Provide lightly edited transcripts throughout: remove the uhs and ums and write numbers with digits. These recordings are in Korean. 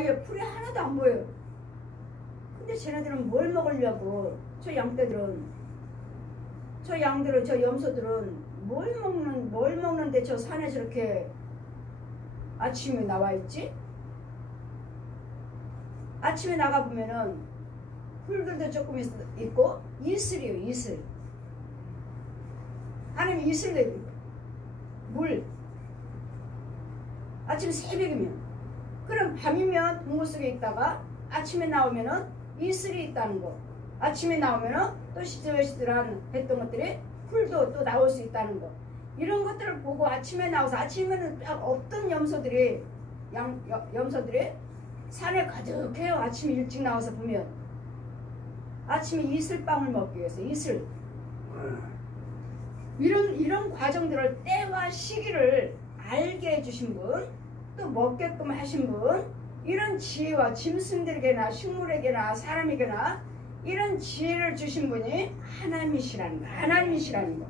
바위에 풀이 하나도 안 보여요. 근데 쟤네들은 뭘 먹으려고, 저 양떼들은, 저 양들은, 저 염소들은 뭘 먹는데 저 산에 저렇게 아침에 나와 있지? 아침에 나가보면은 풀들도 조금 있고, 이슬이에요, 이슬. 아니면 이슬도 있고, 물. 아침 새벽이면. 그럼 밤이면 동굴 속에 있다가 아침에 나오면은 이슬이 있다는 거. 아침에 나오면은 또 시들시들한 했던 것들이 풀도 또 나올 수 있다는 거. 이런 것들을 보고 아침에 나와서, 아침에는 없던 염소들이, 염소들이 산에 가득해요. 아침에 일찍 나와서 보면. 아침에 이슬빵을 먹기 위해서, 이슬. 이런 과정들을, 때와 시기를 알게 해주신 분, 또 먹게끔 하신 분, 이런 지혜와 짐승들에게나 식물에게나 사람에게나 이런 지혜를 주신 분이 하나님이시라는 거. 하나님이시라는 거.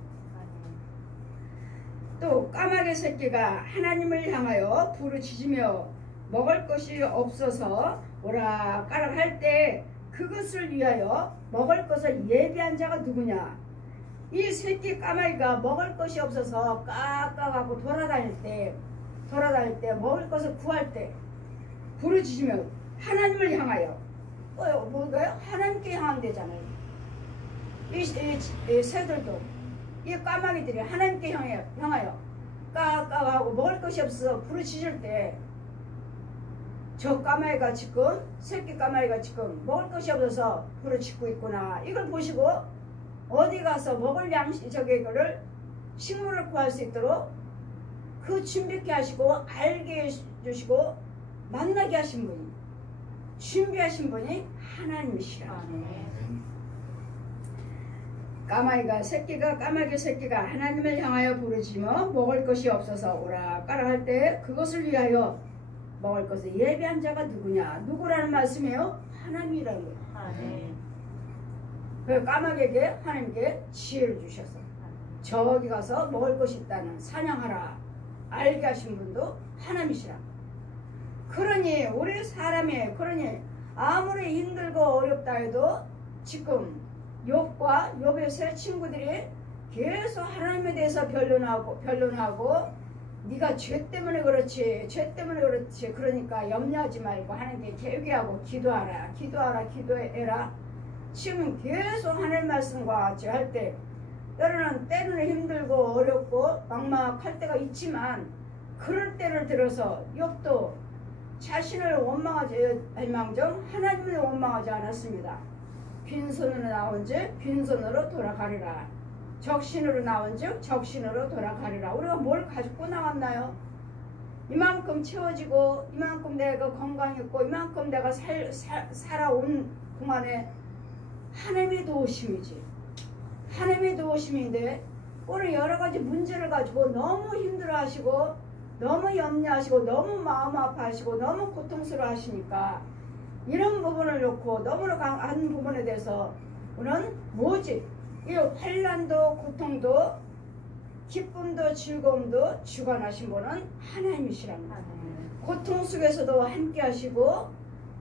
또 까마귀 새끼가 하나님을 향하여 부르짖으며 먹을 것이 없어서 오락가락 할 때 그것을 위하여 먹을 것을 예비한 자가 누구냐? 이 새끼 까마귀가 먹을 것이 없어서 깍깍하고 돌아다닐 때 먹을 것을 구할 때 부르짖으며 하나님을 향하여, 뭔가요? 하나님께 향하면 되잖아요. 이 새들도, 이 까마귀들이 하나님께 향하여 깍깍하고 먹을 것이 없어서 부르짖을 때, 저 까마귀가 지금, 새끼 까마귀가 지금 먹을 것이 없어서 부르짖고 있구나, 이걸 보시고 어디 가서 먹을 거를 식물을 구할 수 있도록 그 준비케 하시고 알게 해주시고 만나게 하신 분이, 준비하신 분이 하나님이시라. 까마귀 새끼가 하나님을 향하여 부르짖으며 먹을 것이 없어서 오락가락 할 때 그것을 위하여 먹을 것을 예비한 자가 누구냐? 누구라는 말씀이에요? 하나님이라는 거예요. 그 까마귀에게 하나님께 지혜를 주셔서 저기 가서 먹을 것이 있다는, 사냥하라 알게 하신 분도 하나님이시라. 그러니 우리 사람이, 그러니 아무리 힘들고 어렵다 해도 지금 욥과 욥의 세 친구들이 계속 하나님에 대해서 변론하고 네가 죄 때문에 그렇지, 그러니까 염려하지 말고 하나님께 회개하고 기도해라. 지금 계속 하나님 말씀과 같이 할 때, 때로는 힘들고 어렵고 막막할 때가 있지만, 그럴 때를 들어서 욥도 자신을 원망하지 할망정 하나님을 원망하지 않았습니다. 빈손으로 나온즉 빈손으로 돌아가리라. 적신으로 나온즉 적신으로 돌아가리라. 우리가 뭘 가지고 나왔나요? 이만큼 채워지고, 이만큼 내가 건강했고, 이만큼 내가 살아온 동안에 하나님의 도우심이지. 하나님의 도우심인데 오늘 여러 가지 문제를 가지고 너무 힘들어하시고, 너무 염려하시고, 너무 마음 아파하시고, 너무 고통스러워 하시니까 이런 부분을 놓고 너무나 강한 부분에 대해서 우리는 뭐지? 이 환난도 고통도 기쁨도 즐거움도 주관하신 분은 하나님이시라는 거예요. 고통 속에서도 함께 하시고,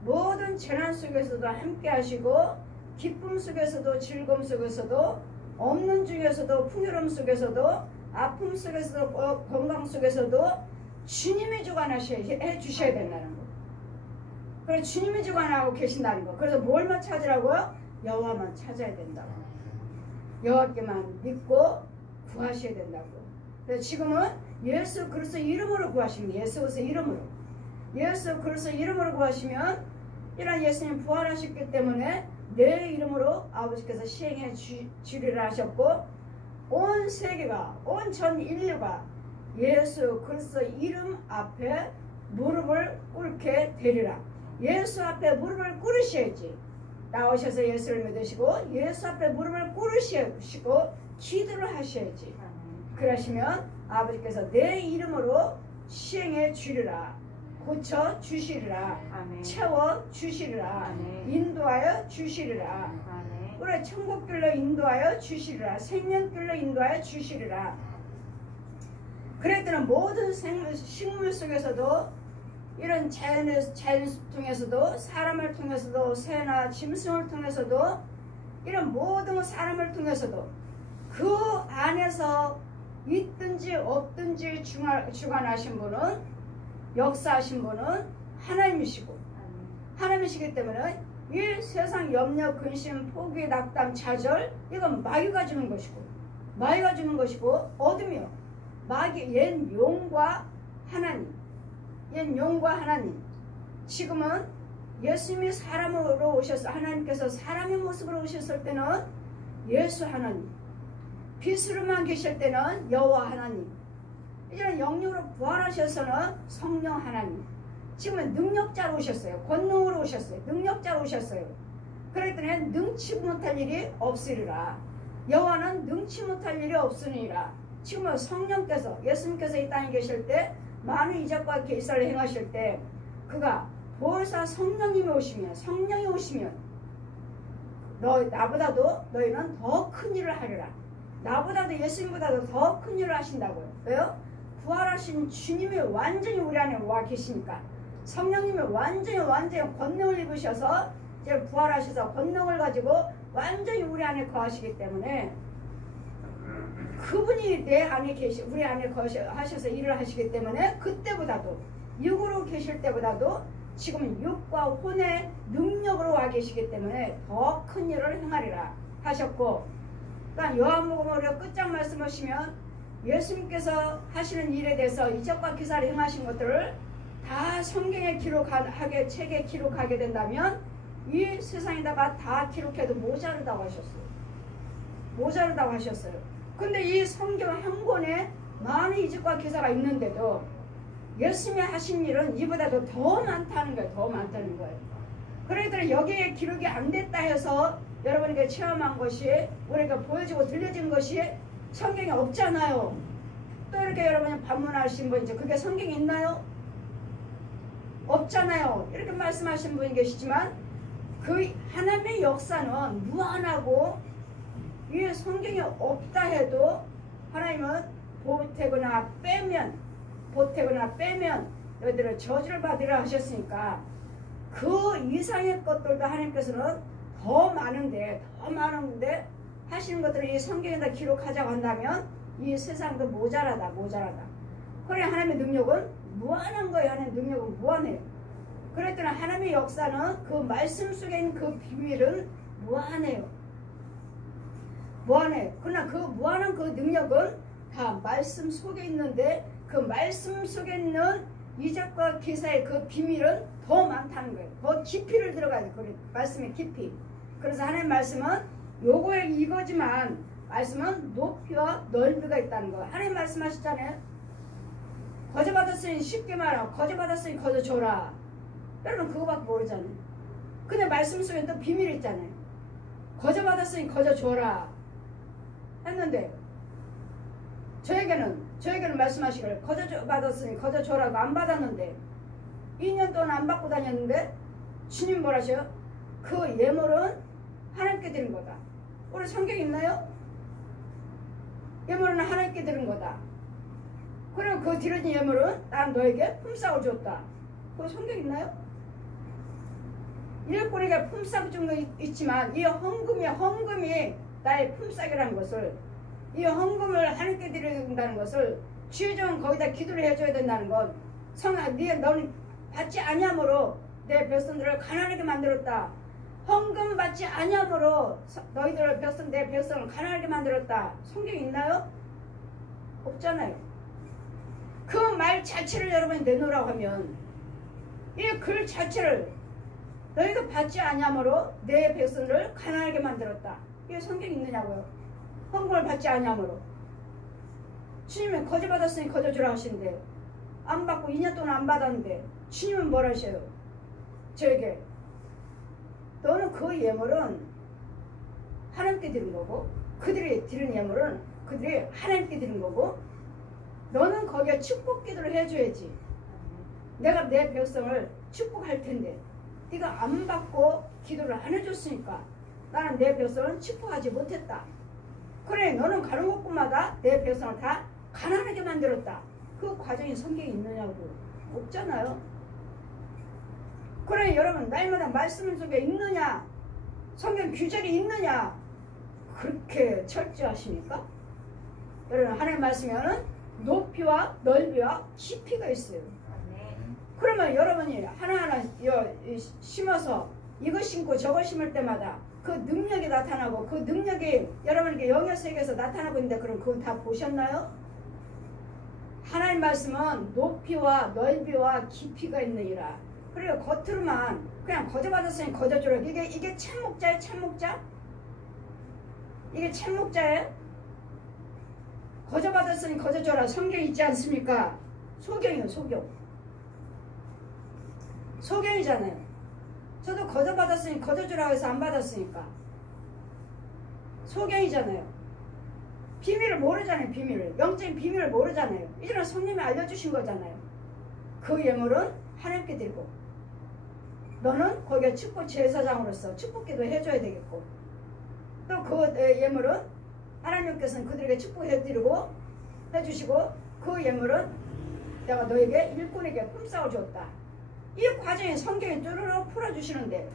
모든 재난 속에서도 함께 하시고, 기쁨 속에서도 즐거움 속에서도, 없는 중에서도 풍요로움 속에서도, 아픔 속에서도, 건강 속에서도 주님이 주관해 주셔야 된다는 거. 그래서 주님이 주관하고 계신다는 거. 그래서 뭘만 찾으라고요? 여호와만 찾아야 된다고. 여호와께만 믿고 구하셔야 된다고. 그래서 지금은 예수 그리스도 이름으로 구하십니다. 예수 그리스도 이름으로 구하시면, 이런 예수님 부활하셨기 때문에 내 이름으로 아버지께서 시행해 주리라 하셨고, 온 세계가, 온 전 인류가 예수 그리스도 이름 앞에 무릎을 꿇게 되리라. 예수 앞에 무릎을 꿇으셔야지. 나오셔서 예수를 믿으시고 예수 앞에 무릎을 꿇으시고 기도를 하셔야지. 그러시면 아버지께서 내 이름으로 시행해 주리라. 고쳐 주시리라. 채워 주시리라. 인도하여 주시리라. 우리 천국길로 인도하여 주시리라. 생명길로 인도하여 주시리라. 그랬더니 모든 식물 속에서도 이런 자연 통해서도, 사람을 통해서도, 새나 짐승을 통해서도, 이런 모든 사람을 통해서도 그 안에서 있든지 없든지 주관하신 분은, 역사하신 분은 하나님이시고, 하나님이시기 때문에 이 세상 염려, 근심, 포기, 낙담, 좌절, 이건 마귀가 주는 것이고, 마귀가 주는 것이고, 어둠이요, 마귀, 옛 용과 하나님, 옛 용과 하나님. 지금은 예수님이 사람으로 오셨어. 하나님께서 사람의 모습으로 오셨을 때는 예수 하나님, 빛으로만 계실 때는 여호와 하나님, 이제는 영육으로 부활하셔서는 성령 하나님. 지금은 능력자로 오셨어요. 권능으로 오셨어요. 능력자로 오셨어요. 그랬더니 능치 못할 일이 없으리라. 여호와는 능치 못할 일이 없으니라. 지금은 성령께서, 예수님께서 이 땅에 계실 때 많은 이적과 계시를 행하실 때 그가 보혜사 성령님이 오시면, 성령이 오시면 나보다도 너희는 더 큰 일을 하리라. 나보다도, 예수님보다도 더 큰 일을 하신다고요. 왜요? 부활하신 주님이 완전히 우리 안에 와 계시니까. 성령님이 완전히 권능을 입으셔서 이제 부활하셔서 권능을 가지고 완전히 우리 안에 거하시기 때문에, 그분이 내 안에 우리 안에 하셔서 일을 하시기 때문에, 그때보다도, 육으로 계실 때보다도 지금은 육과 혼의 능력으로 와 계시기 때문에 더 큰 일을 행하리라 하셨고, 그러니까 요한복음 우리가 끝장 말씀하시면 예수님께서 하시는 일에 대해서 이적과 기사를 행하신 것들을 다 성경에 기록하게, 책에 기록하게 된다면 이 세상에다가 다 기록해도 모자르다고 하셨어요. 모자르다고 하셨어요. 근데 이 성경 한 권에 많은 이적과 기사가 있는데도 예수님이 하신 일은 이보다도 더 많다는 거예요. 더 많다는 거예요. 그러더니 여기에 기록이 안 됐다 해서 여러분에게 체험한 것이, 우리가 보여지고 들려진 것이 성경에 없잖아요. 또 이렇게 여러분이 반문하신 분, 이제 그게 성경에 있나요? 없잖아요. 이렇게 말씀하신 분이 계시지만 그 하나님의 역사는 무한하고, 이 성경이 없다 해도 하나님은 보태거나 빼면 너희들은 저주를 받으라 하셨으니까, 그 이상의 것들도 하나님께서는 더 많은데 하시는 것들을 이 성경에다 기록하자고 한다면 이 세상도 모자라다. 그래, 하나님의 능력은 무한한 거예요. 하나님의 능력은 무한해요. 그랬더니 하나님의 역사는, 그 말씀 속에 있는 그 비밀은 무한해요. 그러나 그 무한한 그 능력은 다 말씀 속에 있는데, 그 말씀 속에 있는 이적과 기사의 그 비밀은 더 많다는 거예요. 더 깊이를 들어가야 돼요. 그 말씀의 깊이. 그래서 하나님 말씀은 요거에 이거지만, 말씀은 높이와 넓이가 있다는 거예요. 하나님 말씀하셨잖아요. 거저 받았으니, 쉽게 말하면 거저 받았으니 거저 줘라. 여러분 그거밖에 모르잖아요. 근데 말씀 속에 또 비밀이 있잖아요. 거저 받았으니 거저 줘라 했는데, 저에게는 말씀하시기를 거저 받았으니 거저 줘라고 안 받았는데, 2년 동안 안 받고 다녔는데 주님 뭐라셔요? 그 예물은 하나님께 드린 거다. 우리 성경 있나요? 예물은 하나님께 드린 거다. 그리고 그 드린 예물은 난 너에게 품삯을 줬다. 그 성경 있나요? 일꾼에게 품삯 준 거 있지만, 이 헌금이 나의 품삯이라는 것을, 이 헌금을 하나님께 드린다는 것을, 취해정은 거기다 기도를 해줘야 된다는 건, 너는 받지 아니함으로 내 백성들을 가난하게 만들었다. 헌금 받지 아니함으로 내 백성을 가난하게 만들었다. 성경 있나요? 없잖아요. 그 말 자체를 여러분이 내놓으라고 하면, 이 글 자체를, 너희가 받지 아니함으로 내 백성들을 가난하게 만들었다. 이게 성경이 있느냐고요. 헌금을 받지 아니함으로. 주님은 거저 받았으니 거저 주라 하시는데, 안 받고 2년 동안 안 받았는데 주님은 뭐라 하셔요? 저에게 너는 그 예물은 하나님께 드린 거고, 그들이 드린 예물은 그들이 하나님께 드린 거고, 너는 거기에 축복 기도를 해줘야지. 내가 내 백성을 축복할 텐데 네가 안 받고 기도를 안 해줬으니까 나는 내 백성을 축복하지 못했다. 그래, 너는 가는 곳마다 내 백성을 다 가난하게 만들었다. 그 과정이 성경에 있느냐고. 없잖아요. 그래 여러분 날마다 말씀 속에 있느냐? 성경 규절이 있느냐? 그렇게 철저하십니까? 여러분 하나님 말씀에는 높이와 넓이와 깊이가 있어요. 그러면 여러분이 하나하나 심어서 이거 심고 저거 심을 때마다 그 능력이 나타나고 그 능력이 여러분에게 영의 세계에서 나타나고 있는데 그럼 그거 다 보셨나요? 하나님 말씀은 높이와 넓이와 깊이가 있느니라. 그리고 겉으로만 그냥 거저 받았으니 거저 주라. 이게 참목자예요? 참목자? 이게 참목자예요? 거저 받았으니 거저 줘라. 성경 있지 않습니까? 소경이요 소경. 소경이잖아요. 저도 거저 받았으니 거저 주라고 해서 안 받았으니까 소경이잖아요. 비밀을 모르잖아요. 비밀을. 영적인 비밀을 모르잖아요. 이제는 성령이 알려주신 거잖아요. 그 예물은 하나님께 드리고 너는 거기에 축복 제사장으로서 축복기도 해줘야 되겠고 또 그 예물은 하나님께서는 그들에게 축복해드리고 해주시고 그 예물은 내가 너에게 일꾼에게 품삯을 줬다. 이 과정에 성경이 뚜루룩 풀어주시는데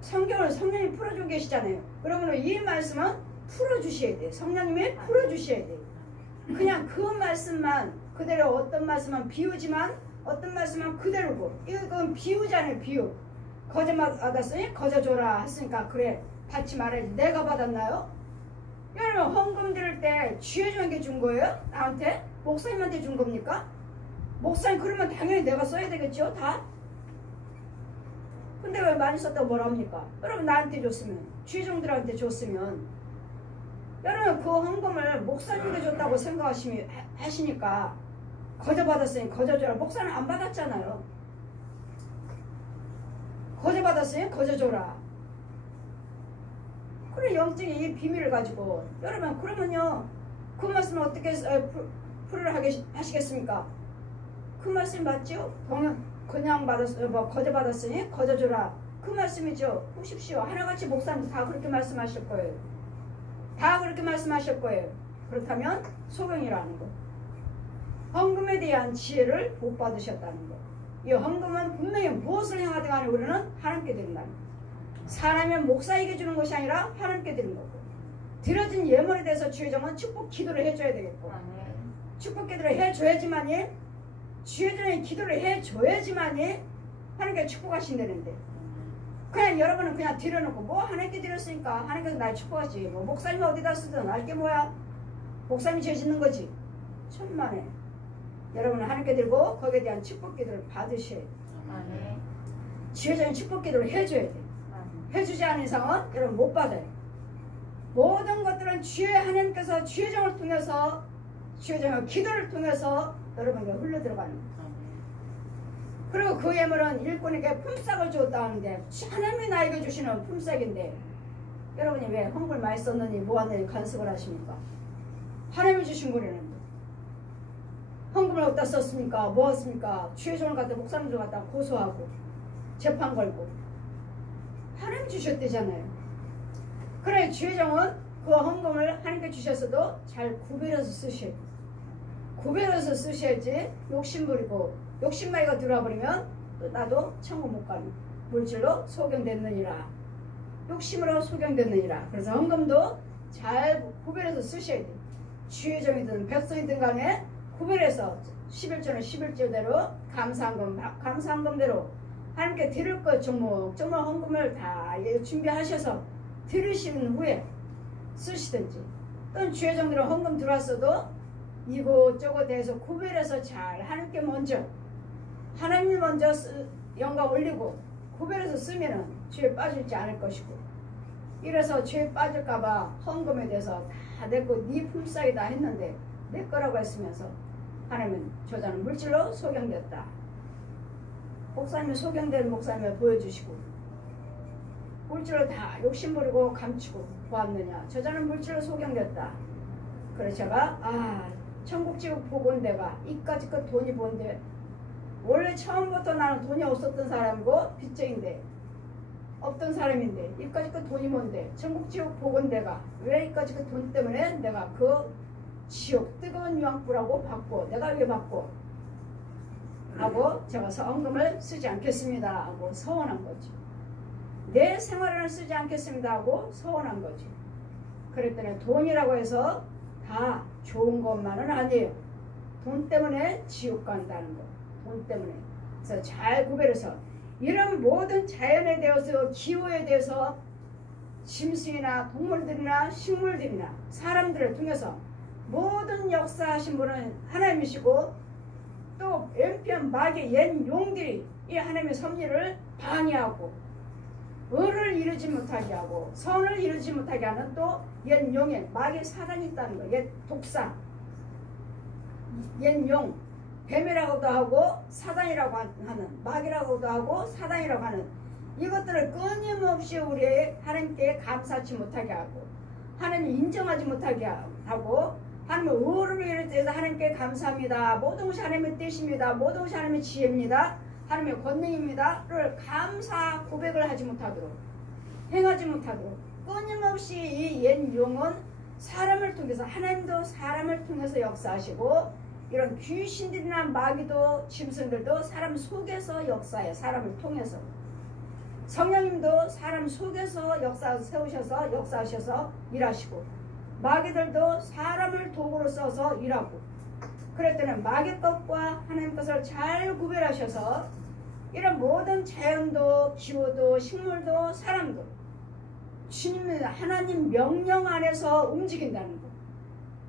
성경을 성령이 풀어주고 계시잖아요. 그러면 이 말씀은 풀어주셔야 돼요. 성령님이 풀어주셔야 돼요. 그냥 그 말씀만 그대로 어떤 말씀은 비우지만 어떤 말씀은 그대로고 이건 비우잖아요. 비우. 거저 받았으니 거저 줘라 했으니까 그래 받지 말아야지. 내가 받았나요? 여러분 헌금 드릴 때 주여주에게 준 거예요? 나한테? 목사님한테 준 겁니까? 목사님 그러면 당연히 내가 써야 되겠죠? 다? 근데 왜 많이 썼다고 뭐라 합니까? 여러분 나한테 줬으면 주의종들한테 줬으면 여러분 그 헌금을 목사님께 줬다고 생각하시니까 거저 받았으니 거저 줘라. 목사는 안 받았잖아요. 거저 받았으니 거저 줘라. 그래 영적인 이 비밀을 가지고 여러분 그러면요 그 말씀을 어떻게 풀을 하시겠습니까? 그 말씀 맞죠? 그냥 거저 받았으니 거저 줘라. 그 말씀이죠. 보십시오. 하나같이 목사님도 다 그렇게 말씀하실 거예요. 다 그렇게 말씀하실 거예요. 그렇다면 소경이라는 거. 헌금에 대한 지혜를 못 받으셨다는 거. 이 헌금은 분명히 무엇을 향하든 간에 우리는 하나님께 드린다는 거. 사람이 목사에게 주는 것이 아니라 하나님께 드리는 거고 드려진 예물에 대해서 주의정은 축복 기도를 해줘야 되겠고 축복 기도를 해줘야지만이 주의정의 기도를 해줘야지만이 하나님께 축복하신다는데 그냥 여러분은 그냥 드려놓고 뭐 하나님께 드렸으니까 하나님께서 날 축복하지 뭐 목사님이 어디다 쓰든 알게 뭐야 목사님이 죄 짓는 거지 천만에 여러분은 하나님께 드리고 거기에 대한 축복 기도를 받으셔야 돼. 주의정의 축복 기도를 해줘야 돼. 해주지 않은 이상은 여러분 못 받아요. 모든 것들은 주의 하나님께서 주의 정을 통해서 주의 정의 기도를 통해서 여러분에게 흘러 들어가는 거예요. 그리고 그 예물은 일꾼에게 품삯을 줬다는데 하나님이 나에게 주시는 품삯인데 여러분이 왜 헌금을 많이 썼느니 뭐하느니 간섭을 하십니까? 하나님이 주신 거라는데 헌금을 어디다 썼습니까? 뭐 했습니까? 주의 종을 갖다 목사님들 갖다 고소하고 재판 걸고 하나님 주셨대잖아요. 그래 주의정은 그 헌금을 하나님께 주셨어도 잘 구별해서 쓰셔야 돼요. 구별해서 쓰셔야지 욕심부리고 욕심마이가 들어와버리면 또 나도 천국 못 가는 물질로 소경됐느니라. 욕심으로 소경됐느니라. 그래서 헌금도 잘 구별해서 쓰셔야 돼요. 주의정이든 백성이든 간에 구별해서 11조는 11조대로 감사한금대로 하나님께 드릴 것 조목조목 헌금을 다 준비하셔서 들으시는 후에 쓰시든지 또는 주의정들은 헌금 들어왔어도 이곳저곳 대해서 구별해서 잘 하나님께 먼저 하나님이 먼저 영광 올리고 구별해서 쓰면은 죄에 빠질지 않을 것이고 이래서 죄에 빠질까봐 헌금에 대해서 다 내 거 네 품삯이다 했는데 내 거라고 했으면서 하나님은 저자는 물질로 소경됐다. 목사님이 소경된 목사님을 보여주시고 물질로 다 욕심부리고 감추고 보았느냐 저자는 물질로 소경됐다. 그래서 제가 천국지옥 보건 내가 이까지껏 돈이 본데 원래 처음부터 나는 돈이 없었던 사람이고 빚쟁인데 없던 사람인데 이까지껏 돈이 뭔데 천국지옥 보건 내가 왜 이까지껏 돈 때문에 내가 그 지옥 뜨거운 유황불하고 받고 내가 왜 받고 하고 제가 성금을 쓰지 않겠습니다 하고 서원한 거지. 내 생활에는 쓰지 않겠습니다 하고 서원한 거지. 그랬더니 돈이라고 해서 다 좋은 것만은 아니에요. 돈 때문에 지옥 간다는 거. 돈 때문에. 그래서 잘 구별해서 이런 모든 자연에 대해서 기후에 대해서 짐승이나 동물들이나 식물들이나 사람들을 통해서 모든 역사하신 분은 하나님이시고 또 왼편 마귀 옛 용들이 이 하나님의 섭리를 방해하고 의를 이루지 못하게 하고 선을 이루지 못하게 하는 또 옛 용에 마귀 사단이 있다는 거. 옛 독사 옛 용 뱀이라고도 하고 사단이라고 하는 마귀라고도 하고 사단이라고 하는 이것들을 끊임없이 우리 하나님께 감사치 못하게 하고 하나님 인정하지 못하게 하고 하나님의 의를 이룰 때에서 하나님께 감사합니다. 모든 것이 하나님의 뜻입니다. 모든 것이 하나님의 지혜입니다. 하나님의 권능입니다를 감사 고백을 하지 못하도록 행하지 못하도록 끊임없이 이 옛 용은 사람을 통해서 하나님도 사람을 통해서 역사하시고 이런 귀신들이나 마귀도 짐승들도 사람 속에서 역사해. 사람을 통해서 성령님도 사람 속에서 세우셔서 역사하셔서 일하시고 마귀들도 사람을 도구로 써서 일하고 그랬더니 마귀 것과 하나님 것을 잘 구별하셔서 이런 모든 자연도 기후도 식물도 사람도 주님 하나님 명령 안에서 움직인다는 거.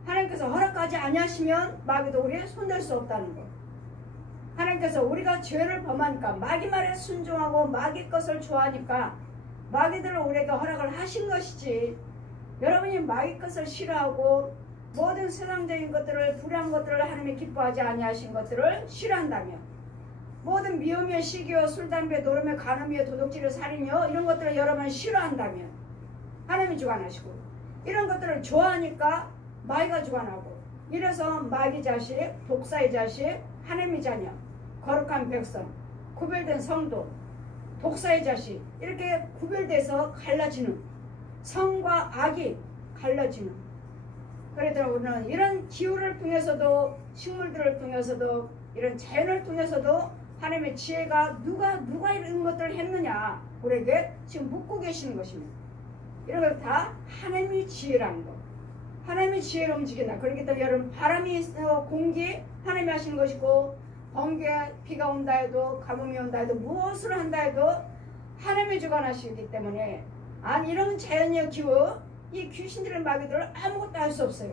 하나님께서 허락하지 아니하시면 마귀도 우리를 손댈 수 없다는 것. 하나님께서 우리가 죄를 범하니까 마귀 말에 순종하고 마귀 것을 좋아하니까 마귀들을 우리에게 허락을 하신 것이지 여러분이 마귀 것을 싫어하고 모든 세상적인 것들을 불의한 것들을 하나님이 기뻐하지 아니하신 것들을 싫어한다면 모든 미움의 시기요 술담배 노름의 간음이요 도둑질의 살인이요 이런 것들을 여러분이 싫어한다면 하나님이 주관하시고 이런 것들을 좋아하니까 마귀가 주관하고 이래서 마귀 자식, 독사의 자식, 하나님의 자녀, 거룩한 백성, 구별된 성도, 독사의 자식 이렇게 구별돼서 갈라지는 성과 악이 갈라지는 그래도 우리는 이런 기후를 통해서도 식물들을 통해서도 이런 자연을 통해서도 하나님의 지혜가 누가 이런 것들을 했느냐 우리에게 지금 묻고 계시는 것입니다. 이런 걸 다 하나님의 지혜라는 거. 하나님의 지혜로 움직인다. 그렇기 때문에 여러분 바람이 공기 하나님이 하시는 것이고 번개 비가 온다 해도 가뭄이 온다 해도 무엇을 한다 해도 하나님이 주관하시기 때문에 아니 이런 자연의 기후 이 귀신들의 마귀들을 아무것도 할 수 없어요.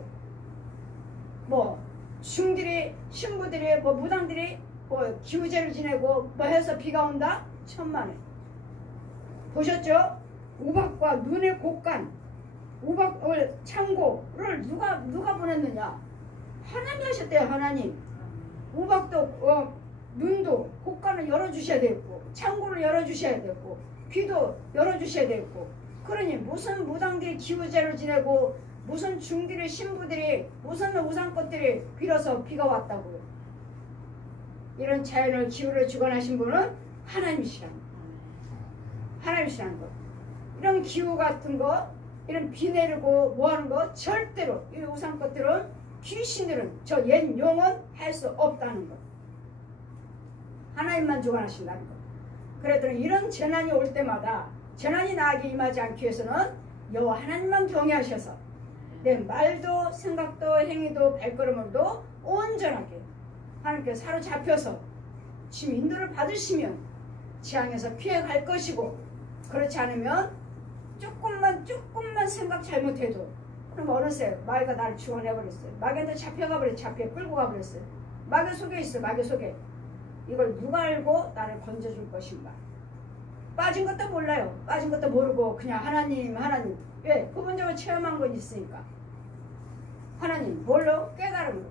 뭐 중들이 신부들이 뭐 무당들이 뭐 기우제를 지내고 뭐 해서 비가 온다? 천만에 보셨죠? 우박과 눈의 곡간 우박을 창고를 누가 보냈느냐? 하나님이 하셨대요. 하나님. 우박도 눈도 곡간을 열어주셔야 되고 창고를 열어주셔야 되고 귀도 열어주셔야 되고 그러니 무슨 무당들이 기우제를 지내고 무슨 중들이 신부들이 무슨 우상꽃들이 빌어서 비가 왔다고요. 이런 자연을 기후를 주관하신 분은 하나님이시라는 거. 하나님이시라는 거. 이런 기후 같은 거 이런 비 내리고 뭐하는 거 절대로 이 우상꽃들은 귀신들은 저 옛 용은 할 수 없다는 것. 하나님만 주관하신다는 것. 그랬더니 이런 재난이 올 때마다 재난이 나에게 임하지 않기 위해서는 여호와 하나님만 경외하셔서 내 말도 생각도 행위도 발걸음도 온전하게 하나님께 사로잡혀서 지금 인도를 받으시면 지향에서 피해갈 것이고 그렇지 않으면 조금만 생각 잘못해도 그럼 어느새 마귀가 나를 주원해버렸어요. 마귀한테 잡혀 끌고 가버렸어요. 마귀 속에 있어. 마귀 속에. 이걸 누가 알고 나를 건져줄 것인가. 빠진 것도 몰라요. 빠진 것도 모르고 그냥 하나님 왜? 부분적으로 체험한 건 있으니까 하나님 뭘로? 깨달음으로.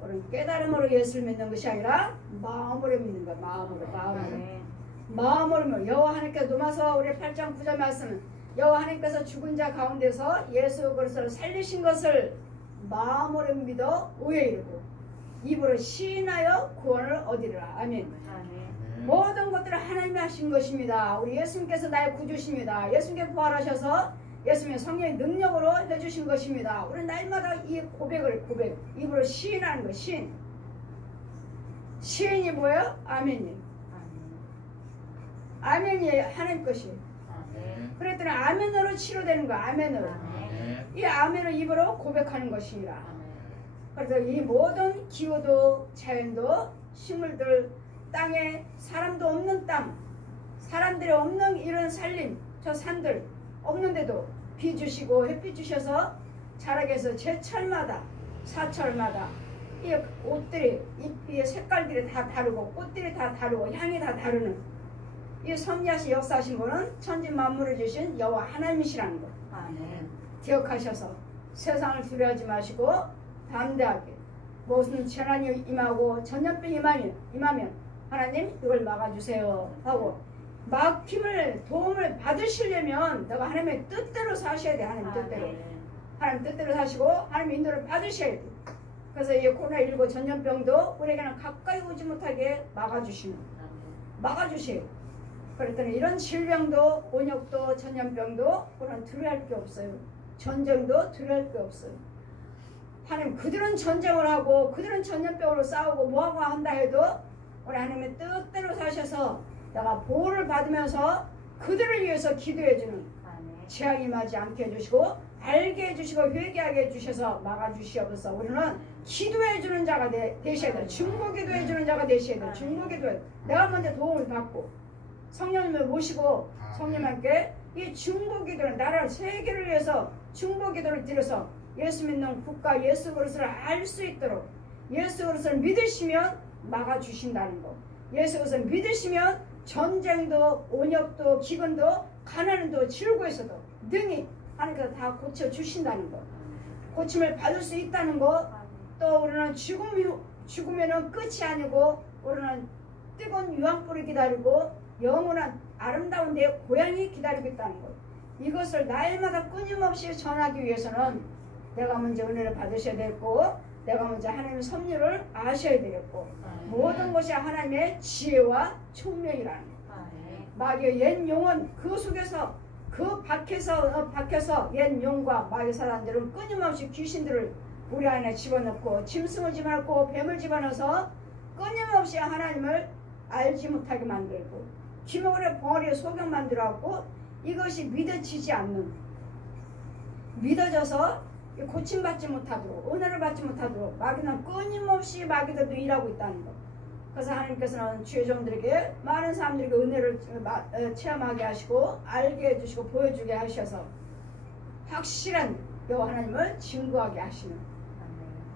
우리는 깨달음으로 예수를 믿는 것이 아니라 마음으로 믿는 거야. 마음으로 여호와 하나님께서 노마서 우리 8장 9절 말씀은 여호와 하나님께서 죽은 자 가운데서 예수 그리스도를 살리신 것을 마음으로 믿어 의에 이르고 입으로 시인하여 구원을 얻으리라. 아멘. 모든 것들을 하나님이 하신 것입니다. 우리 예수님께서 나의 구주십니다. 예수님께서 부활하셔서 예수님의 성령의 능력으로 해주신 것입니다. 우리 날마다 이 고백 입으로 시인하는 것. 시인. 시인이 뭐예요? 아멘이. 아멘이 하나님 것이. 그랬더니 아멘으로 치료되는 거야. 아멘으로. 이 아멘을 입으로 고백하는 것이니라. 그래서 이 모든 기후도 자연도 식물들 땅에 사람도 없는 땅, 사람들이 없는 이런 산림, 저 산들 없는데도 비 주시고 햇빛 주셔서 자라게 해서 제철마다 사철마다 이 옷들이 잎의 색깔들이 다 다르고 꽃들이 다 다르고 향이 다 다르는 이 섭리하신 역사하신 분은 천지 만물을 주신 여호와 하나님이시라는 것. 기억하셔서 세상을 두려워하지 마시고 담대하게 무슨 재난이 임하고 전염병이 임하면 하나님 이걸 막아주세요 하고 막힘을 도움을 받으시려면 내가 하나님의 뜻대로 사셔야 돼. 하나님 뜻대로. 하나님 뜻대로 사시고 하나님의 인도를 받으셔야 돼. 그래서 이 코로나19 전염병도 우리에게는 가까이 오지 못하게 막아주셔요. 그랬더니 이런 질병도 온역도 전염병도 우리는 두려워할 게 없어요. 전쟁도 두려워할 게 없어요. 하나님 그들은 전쟁을 하고 그들은 전염병으로 싸우고 뭐하고 한다 해도 우리 하나님의 뜻대로 사셔서 내가 보호를 받으면서 그들을 위해서 기도해주는 재앙이 임하지 않게 해주시고 알게 해주시고 회개하게 해주셔서 막아주시옵소서. 우리는 기도해주는 자가 되셔야 돼. 중보기도 해주는 자가 되셔야 돼. 중보기도 내가 먼저 도움을 받고 성령님을 모시고 성령님께 이 중보기도는 나라 세계를 위해서 중보기도를 드려서 예수 믿는 국가 예수 그리스도를 알 수 있도록 예수 그리스도를 믿으시면 막아주신다는 거. 예수 그리스도를 믿으시면 전쟁도 온역도 기근도 가난도 질고에서도 능히 하나님께서 다 고쳐주신다는 거. 고침을 받을 수 있다는 거. 또 우리는 죽으면 끝이 아니고 우리는 뜨거운 유황불을 기다리고 영원한 아름다운 내 고향이 기다리고 있다는 것. 이것을 날마다 끊임없이 전하기 위해서는 내가 먼저 은혜를 받으셔야 되겠고 내가 먼저 하나님의 섭리를 아셔야 되겠고 모든 것이 하나님의 지혜와 총명이라는 것. 마귀의 옛 용은 그 속에서 그 밖에서 옛 용과 마귀 사단들은 끊임없이 귀신들을 우리 안에 집어넣고 짐승을 집어넣고 뱀을 집어넣어서 끊임없이 하나님을 알지 못하게 만들고 귀머거리 벙어리에 소경 만들어갖고 이것이 믿어지지 않는 믿어져서 고침받지 못하도록 은혜를 받지 못하도록 마귀는 끊임없이 마귀들도 일하고 있다는 것. 그래서 하나님께서는 주의 종들에게 많은 사람들에게 은혜를 체험하게 하시고 알게 해주시고 보여주게 하셔서 확실한 여호와 하나님을 증거하게 하시는.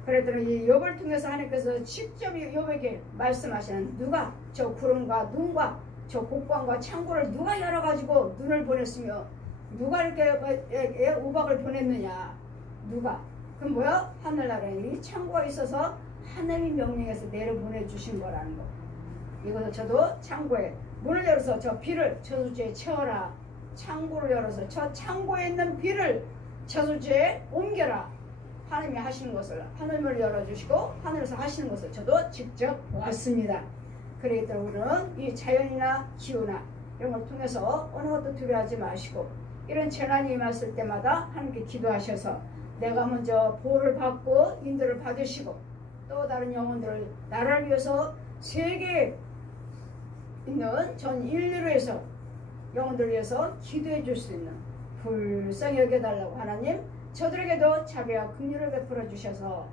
그랬더니 이 욥을 통해서 하나님께서 직접 욥에게 말씀하시는 누가 저 구름과 눈과 저 곡광과 창고를 누가 열어가지고 눈을 보냈으며 누가 이렇게 우박을 보냈느냐. 누가? 그럼 뭐야? 하늘나라에 이 창고가 있어서 하나님이 명령해서 내려보내주신 거라는 거. 이것을 저도 창고에 문을 열어서 저 비를 저수지에 채워라. 창고를 열어서 저 창고에 있는 비를 저수지에 옮겨라. 하나님이 하시는 것을 하늘문을 열어주시고 하늘에서 하시는 것을 저도 직접 보았습니다. 그러기 때문에 우리는 이 자연이나 기후나 이런 걸 통해서 어느 것도 두려워하지 마시고 이런 재난이 임했을 때마다 하나님께 기도하셔서 내가 먼저 보호를 받고 인도를 받으시고 또 다른 영혼들을 나라를 위해서 세계에 있는 전 인류를 위해서 영혼들을 위해서 기도해 줄 수 있는 불쌍히 여겨달라고 하나님 저들에게도 자비와 긍휼을 베풀어 주셔서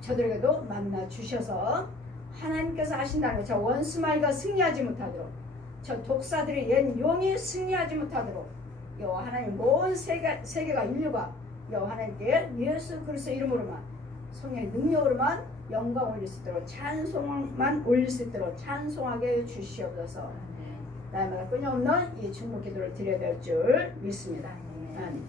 저들에게도 만나 주셔서 하나님께서 하신다는 저 원수마귀가 승리하지 못하도록 저 독사들이 옛 용이 승리하지 못하도록 여호와 하나님 온 세계가 인류가 여호와 하나님께 예수 그리스도 이름으로만 성령의 능력으로만 영광 올릴 수 있도록 찬송만 올릴 수 있도록 찬송하게 주시옵소서. 날마다 끊임없는 이 중보 기도를 드려야 될 줄 믿습니다. 아멘.